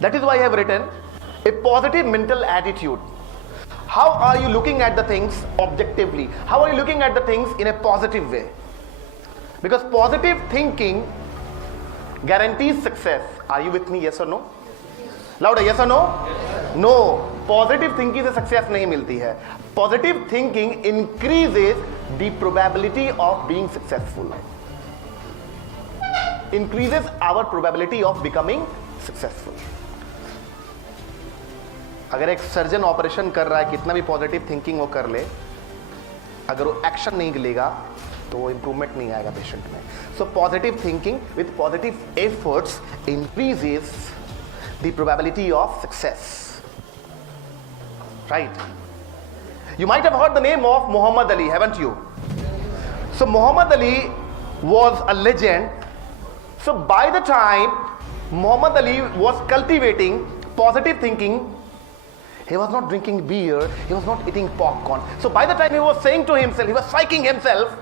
That is why I have written a positive mental attitude. How are you looking at the things objectively? How are you looking at the things in a positive way? Because positive thinking guarantees success. Are you with me? Yes or no? Louder, yes or no? Yes. No. Positive thinking से success नहीं मिलती है. Positive thinking increases the probability of being successful. Increases our probability of becoming successful. अगर एक surgeon operation कर रहा है, कितना भी पॉजिटिव थिंकिंग वो कर ले, अगर वो एक्शन नहीं लेगा तो वो इंप्रूवमेंट नहीं आएगा पेशेंट में. So positive thinking with positive efforts increases the probability of success. Right? You might have heard the name of Muhammad Ali, haven't you? So Muhammad Ali was a legend. So by the time Muhammad Ali was cultivating positive thinking, he was not drinking beer, he was not eating popcorn. So by the time he was saying to himself, he was psyching himself,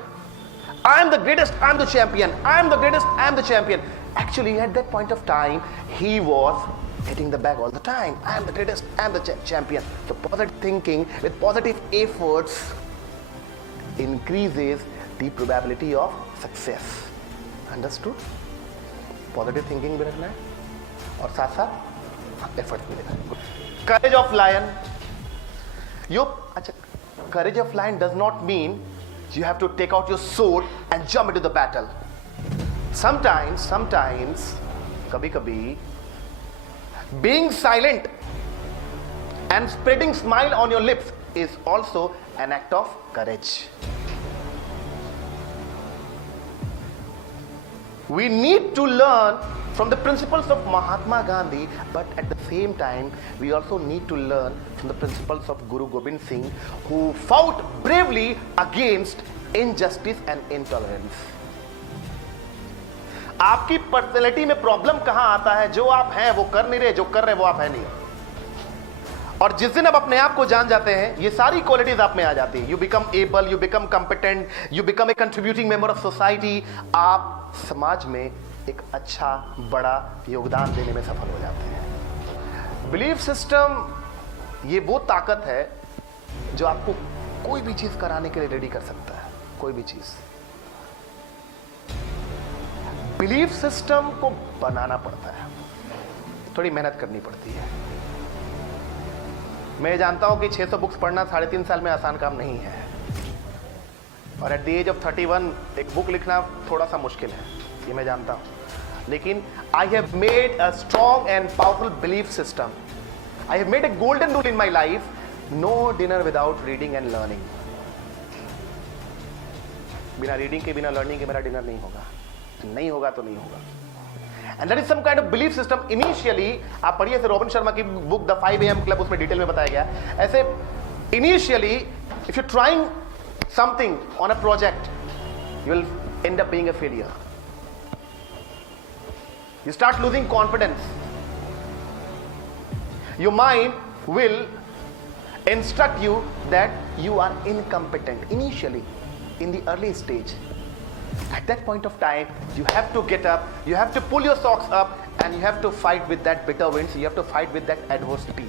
I am the greatest, I am the champion, I am the greatest, I am the champion. Actually at that point of time, he was hitting the bag all the time. I am the greatest, I am the champion. So positive thinking with positive efforts increases the probability of success. Understood? Positive thinking भी रखना है और साथ साथ effort भी लेना है. Courage of lion. Courage of lion does not mean you have to take out your sword and jump into the battle. Sometimes, kabhi, being silent and spreading smile on your lips is also an act of courage. We need to learn from the principles of Mahatma Gandhi, but at the same time, we also need to learn from the principles of Guru Gobind Singh, who fought bravely against injustice and intolerance. आपकी personality में problem कहां आता है? जो आप हैं वो कर नहीं रहे, जो कर रहे वो आप है नहीं. और जिस दिन आप अपने आप को जान जाते हैं, ये सारी क्वालिटीज आप में आ जाती है. You become able, you become competent, you become a contributing member of society. आप समाज में एक अच्छा बड़ा योगदान देने में सफल हो जाते हैं. बिलीफ सिस्टम ये वो ताकत है जो आपको कोई भी चीज कराने के लिए रेडी कर सकता है. कोई भी चीज. बिलीफ सिस्टम को बनाना पड़ता है, थोड़ी मेहनत करनी पड़ती है. मैं जानता हूं कि 600 बुक्स पढ़ना 3.5 साल में आसान काम नहीं है, और एट द एज ऑफ 31 एक बुक लिखना थोड़ा सा मुश्किल है, ये मैं जानता हूं. लेकिन I have made a strong and powerful belief system. I have made a golden rule in my life: no dinner without reading and learning. बिना रीडिंग के, बिना लर्निंग के मेरा डिनर नहीं होगा. नहीं होगा तो नहीं होगा. And that is some kind of belief system. Initially आप पढ़िए से रॉबिन शर्मा की बुक द 5 AM क्लब, उसमें डिटेल में बताया गया. ऐसे initially if you trying something on a project, you will end up being a failure. You start losing confidence. Your mind will instruct you that you are incompetent initially, in the early stage. At that point of time, you have to get up, you have to pull your socks up, and you have to fight with that bitter winds, you have to fight with that adversity,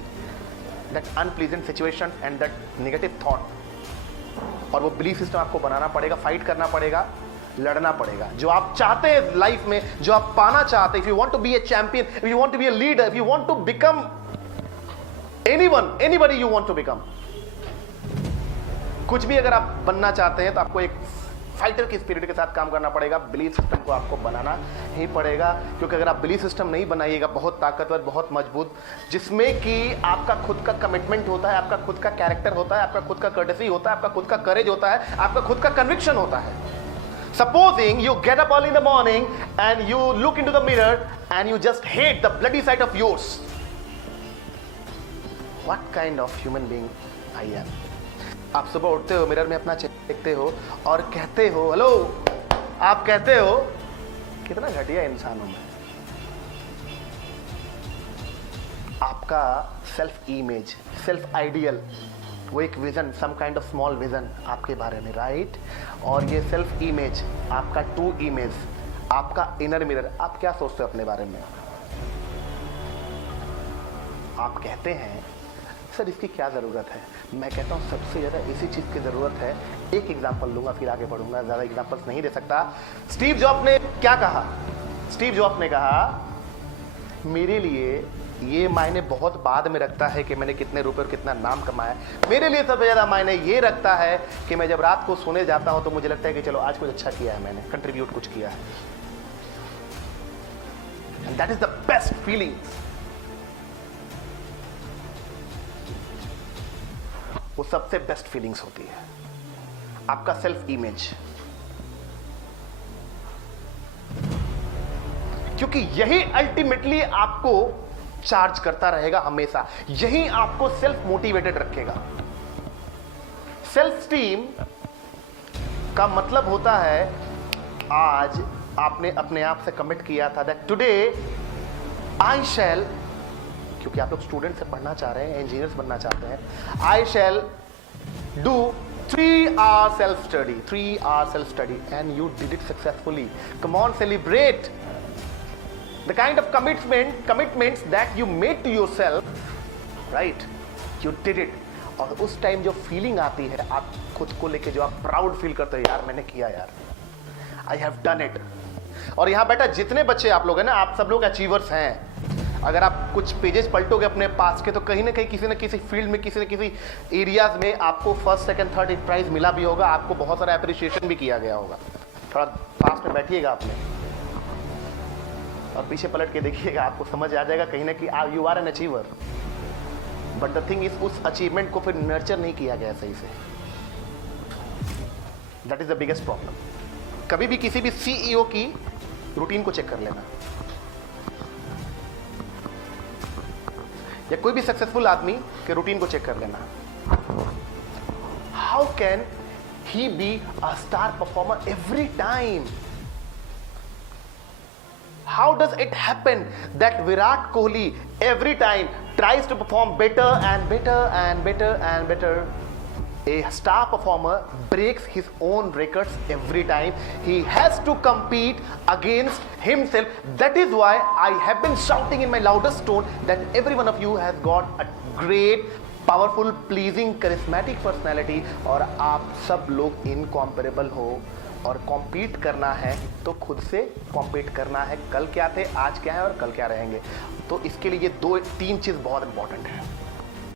that unpleasant situation and that negative thought. और वो belief system आपको बनाना पड़ेगा, fight करना पड़ेगा, लड़ना पड़ेगा. जो आप चाहते हैं लाइफ में, जो आप पाना चाहते हैं, if you want to be a champion, if you want to be a leader, if you want to become anyone, anybody you want to become, कुछ भी अगर आप बनना चाहते हैं तो आपको एक फाइटर की स्पिरिट के साथ काम करना पड़ेगा. बिलीफ सिस्टम को आपको बनाना ही पड़ेगा, क्योंकि अगर आप बिलीफ सिस्टम नहीं बनाइएगा बहुत ताकतवर, बहुत मजबूत, जिसमें कि आपका खुद का कमिटमेंट होता है, आपका खुद का कैरेक्टर होता है, आपका खुद का कर्टेसी होता है, आपका खुद का करेज होता है, आपका खुद का कन्विक्शन होता है. Supposing you get up early in the morning and you look into the mirror and you just hate the bloody sight of yours. What kind of human being I am? आप सुबह उठते हो, mirror में अपना चेहरा देखते हो और कहते हो, हेलो, आप कहते हो कितना घटिया इंसान हूं मैं. आपका सेल्फ इमेज, सेल्फ आइडियल, वो एक vision, some kind of small vision आपके बारे में, राइट? और ये सेल्फ इमेज, आपका ट्रू इमेज, आपका इनर मिरर, आप क्या सोचते हो अपने बारे में? आप कहते हैं सर इसकी क्या ज़रूरत है, मैं कहता हूँ सबसे ज़्यादा इसी चीज़ की ज़रूरत है। एक एग्जाम्पल लूँगा फिर आगे बढ़ूँगा, ज़्यादा एग्जाम्पल्स नहीं दे सकता। स्टीव जॉब ने क्या कहा? स्टीव जॉब ने कहा मेरे लिए ये मायने बहुत बाद में रखता है कि मैंने कितने रुपए और कितना नाम कमाया। मेरे लिए सबसे ज़्यादा मायने ये रखता है कि मैं जब रात को सोने जाता हूँ तो मुझे लगता है कि चलो आज कुछ अच्छा किया है, मैंने कंट्रीब्यूट कुछ किया है। And that is the best feeling. वो सबसे बेस्ट फीलिंग्स होती है। आपका सेल्फ इमेज, क्योंकि यही अल्टीमेटली आपको चार्ज करता रहेगा हमेशा, यही आपको सेल्फ मोटिवेटेड रखेगा। सेल्फ स्टीम का मतलब होता है आज आपने अपने आप से कमिट किया था दैट टुडे आई शैल, क्योंकि आप लोग स्टूडेंट से पढ़ना चाह रहे हैं, इंजीनियर्स बनना चाहते हैं, आई shall do 3 hour self study, 3 hour self study, and you did it successfully. Come on, celebrate the kind of commitments that you made to yourself, right? You did it. और उस टाइम जो feeling आती है आप खुद को लेके, जो आप प्राउड फील करते हो, यार मैंने किया, यार आई हैव डन इट। और यहाँ बेटा जितने बच्चे आप लोग हैं ना, आप सब लोग अचीवर्स हैं। अगर आप कुछ पेजेस पलटोगे अपने पास के तो कहीं ना कहीं किसी न किसी फील्ड में, किसी न किसी एरियाज में आपको फर्स्ट सेकंड थर्ड प्राइज मिला भी होगा, आपको बहुत सारा अप्रिशिएशन भी किया गया होगा। थोड़ा पास में बैठिएगा आपने और पीछे पलट के देखिएगा, आपको समझ आ जाएगा कहीं ना कहीं you are an achiever. But the thing is उस अचीवमेंट को फिर नर्चर नहीं किया गया सही से। That is the biggest problem. कभी भी किसी भी सीईओ की रूटीन को चेक कर लेना, या कोई भी सक्सेसफुल आदमी के रूटीन को चेक कर लेना। How can he be a star performer every time? How does it happen that Virat Kohli every time tries to perform better and better and better and better? A star performer breaks his own records every time. He has to compete against himself. That is why I have been shouting in my loudest tone that every one of you has got a great, powerful, pleasing, charismatic personality और आप सब लोग incomparable हो और compete करना है तो खुद से compete करना है। कल क्या थे, आज क्या है और कल क्या रहेंगे। तो इसके लिए ये 2-3 चीज़ बहुत इंपॉर्टेंट है।